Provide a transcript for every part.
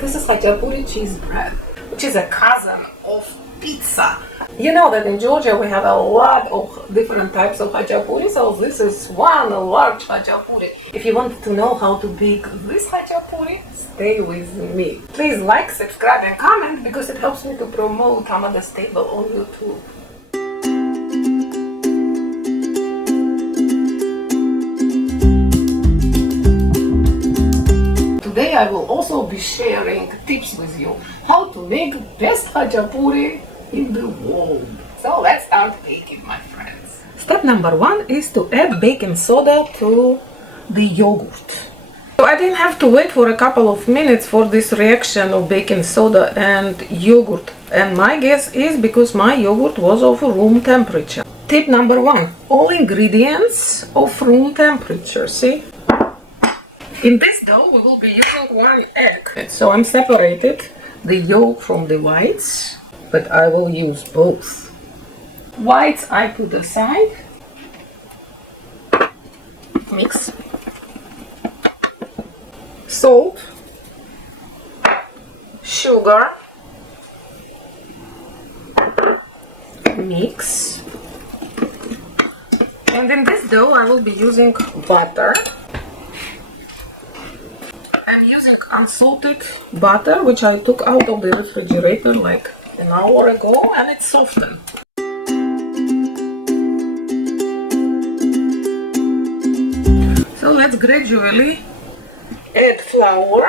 This is Khachapuri cheese bread, which is a cousin of pizza. You know that in Georgia we have a lot of different types of Khachapuri, so this is one large Khachapuri. If you want to know how to bake this Khachapuri, stay with me. Please like, subscribe and comment because it helps me to promote Tamada's table on YouTube. Today I will also be sharing tips with you how to make best Khachapuri in the world. So let's start baking, my friends. Step number 1 is to add baking soda to the yogurt. So I didn't have to wait for a couple of minutes for this reaction of baking soda and yogurt, and my guess is because my yogurt was of room temperature. Tip number 1, all ingredients of room temperature, see? In this dough, we will be using 1 egg. So I'm separated the yolk from the whites, but I will use both. Whites I put aside. Mix. Salt. Sugar. Mix. And in this dough, I will be using butter. I'm using unsalted butter, which I took out of the refrigerator like an hour ago, and it's softened. So let's gradually add flour.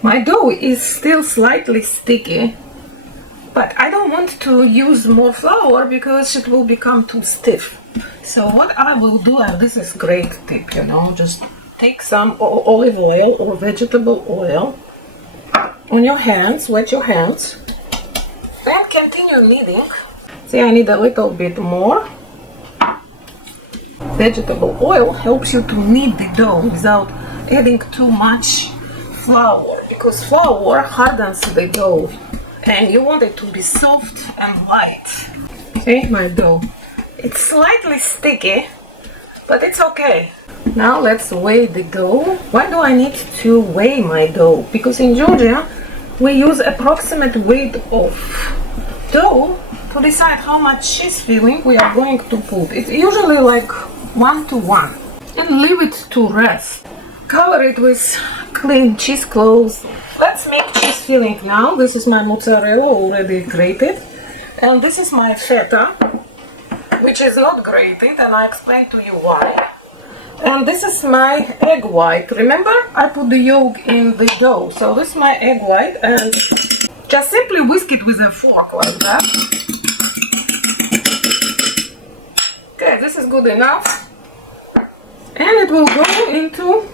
My dough is still slightly sticky, but I don't want to use more flour because it will become too stiff. So what I will do, and this is great tip, you know, just take some olive oil or vegetable oil on your hands, wet your hands, then continue kneading. See, I need a little bit more. Vegetable oil helps you to knead the dough without adding too much flour, because flour hardens the dough and you want it to be soft and light. See my dough, it's slightly sticky, but it's okay. Now let's weigh the dough. Why do I need to weigh my dough? Because in Georgia we use approximate weight of dough to decide how much cheese filling we are going to put. It's usually like 1 to 1, and leave it to rest. Cover it with clean cheesecloth. Let's make cheese filling now. This is my mozzarella already grated, and this is my feta, which is not grated, and I explain to you why. And this is my egg white. Remember, I put the yolk in the dough, so this is my egg white, and just simply whisk it with a fork like that. Okay, this is good enough, and it will go into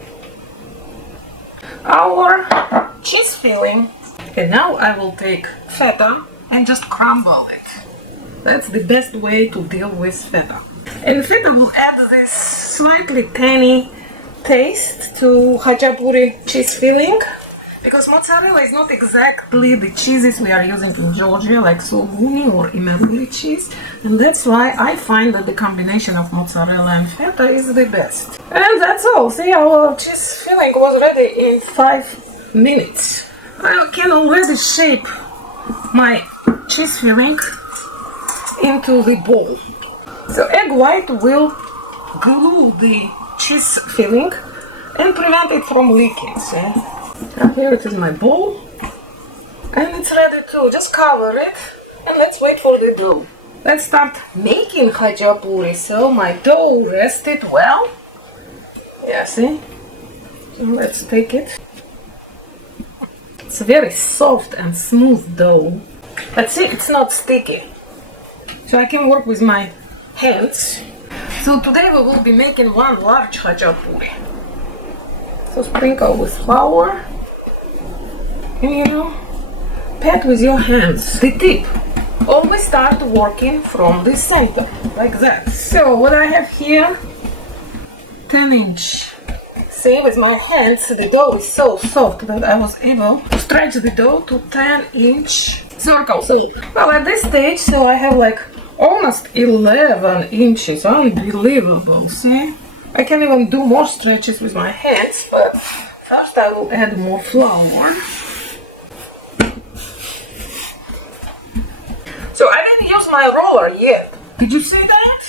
our cheese filling. And now I will take feta and just crumble it. That's the best way to deal with feta. And feta will add this slightly tangy taste to Khachapuri cheese filling, because mozzarella is not exactly the cheeses we are using in Georgia, like Sulguni or Imeruli cheese, and that's why I find that the combination of mozzarella and feta is the best. And that's all. See, our cheese filling was ready in 5 minutes. I can already shape my cheese filling into the bowl. So egg white will glue the cheese filling and prevent it from leaking. See? Now here it is my bowl, and it's ready to just cover it, and let's wait for the dough. Let's start making Khachapuri. So my dough rested well. Yeah, see? So let's take it. It's a very soft and smooth dough, but see, it's not sticky, so I can work with my hands. So today we will be making 1 large Khachapuri. So sprinkle with flour, and pat with your hands. The tip, always start working from the center, like that. So what I have here, 10-inch. See, with my hands, the dough is so soft that I was able to stretch the dough to 10-inch circles. Well, at this stage, so I have like almost 11 inches. Unbelievable, see? I can even do more stretches with my hands, but first I will add more flour. So I didn't use my roller yet. Did you see that?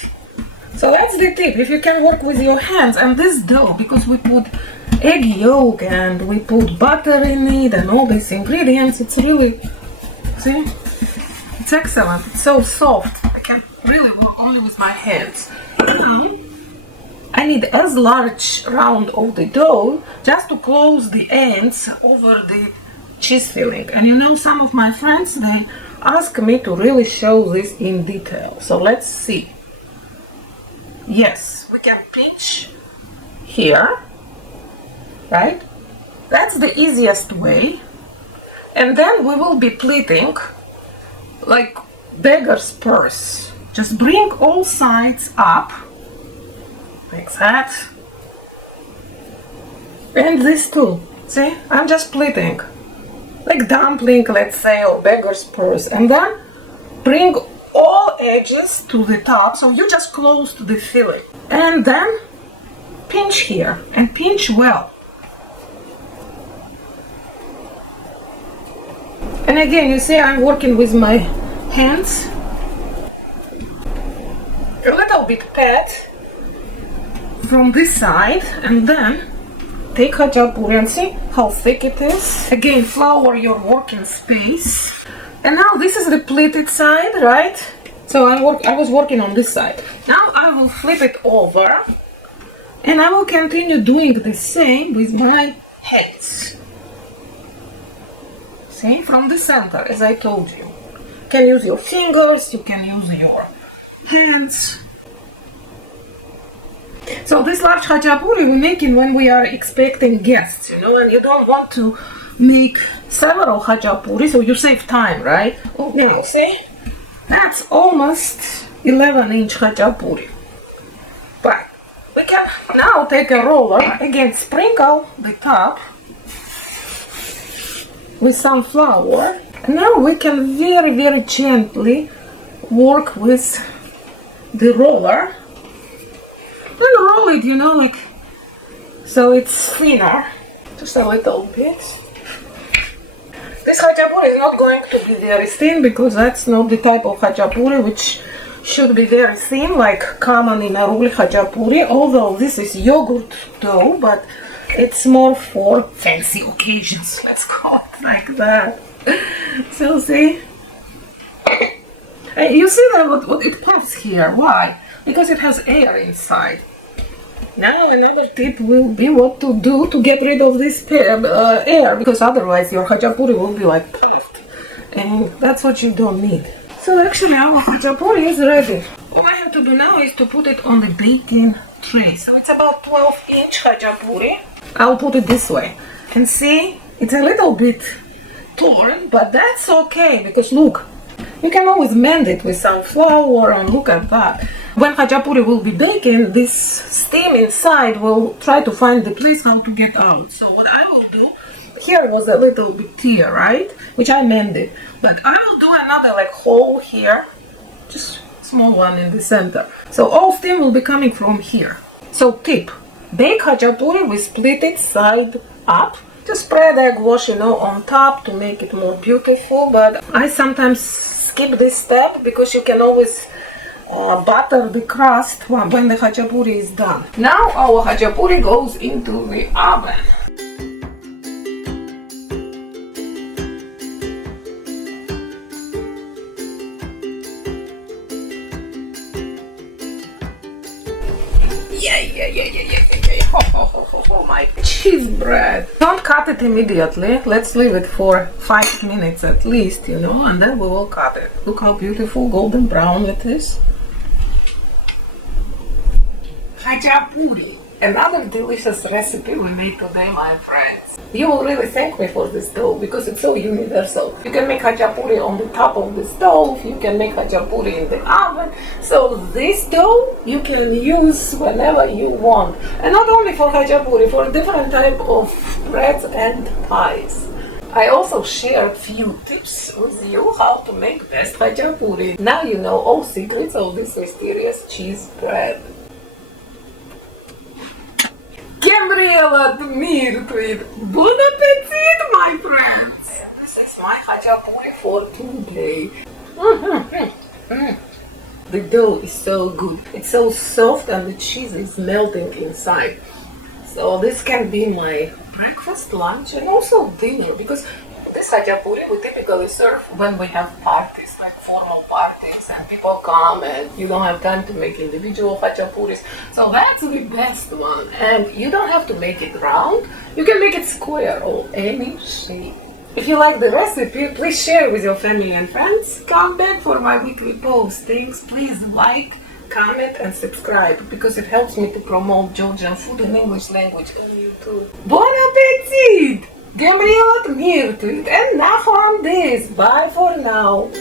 So that's the tip. If you can work with your hands and this dough, because we put egg yolk and we put butter in it and all these ingredients, it's really, see? It's excellent. It's so soft. I can really work only with my hands. Now, I need as large round of the dough just to close the ends over the cheese filling. And you know, some of my friends, they ask me to really show this in detail. So let's see. Yes, we can pinch here, right? That's the easiest way. And then we will be pleating like beggar's purse. Just bring all sides up, like that. And this too. See, I'm just pleating. Like dumpling, let's say, or beggar's purse. And then bring all edges to the top, so you just close to the filling. And then pinch here, and pinch well. And again, you see I'm working with my hands. A little bit pat from this side, and then take khachapuri and see how thick it is. Again, flour your working space. And now this is the pleated side, right? So I was working on this side. Now I will flip it over, and I will continue doing the same with my hands. See, from the center, as I told you. You can use your fingers, you can use your hands. So this large khachapuri we're making when we are expecting guests, you know, and you don't want to make several khachapuri, so you save time, right? Oh, now, see? That's almost 11-inch khachapuri. But we can now take a roller, again sprinkle the top with some flour. Now we can very, very gently work with the roller. And roll it, you know, like, so it's thinner, just a little bit. This khachapuri is not going to be very thin, because that's not the type of khachapuri which should be very thin, like common Imeruli khachapuri, although this is yogurt dough, but it's more for fancy occasions, let's call it like that. So see? You see that what it puffs here, why? Because it has air inside. Now another tip will be what to do to get rid of this air, because otherwise your khachapuri will be like puffed, and that's what you don't need. So actually our khachapuri is ready. All I have to do now is to put it on the baking tray. So it's about 12-inch khachapuri. I'll put it this way, and see, it's a little bit torn, but that's okay, because look, you can always mend it with some flour, and look at that. When khachapuri will be baking, this steam inside will try to find the place how to get out. So what I will do, here was a little bit tear, right, which I mended, but I will do another like hole here, just small one in the center. So all steam will be coming from here. So tip, bake khachapuri with split it side up. Just spread egg wash, you know, on top to make it more beautiful, but I sometimes skip this step because you can always butter the crust when the khachapuri is done. Now our khachapuri goes into the oven. Oh, my cheese bread. Don't cut it immediately. Let's leave it for 5 minutes at least, you know, and then we will cut it. Look how beautiful golden brown it is. Khachapuri. Another delicious recipe we made today, my friends. You will really thank me for this dough because it's so universal. You can make khachapuri on the top of the stove, you can make khachapuri in the oven. So this dough you can use whenever you want. And not only for khachapuri, for different type of breads and pies. I also shared few tips with you how to make best khachapuri. Now you know all secrets of this mysterious cheese bread. Gabriela, Dmitri, bon appetit, my friends! This is my khachapuri for today. The dough is so good. It's so soft and the cheese is melting inside. So this can be my breakfast, lunch and also dinner because this khachapuri we typically serve when we have parties, like formal parties, and people come and you don't have time to make individual khachapuris. So that's the best one. And you don't have to make it round. You can make it square or any shape. If you like the recipe, please share with your family and friends. Come back for my weekly postings. Please like, comment and subscribe because it helps me to promote Georgian food in English language on YouTube. Bon appetit! Gabriela, and enough on this. Bye for now.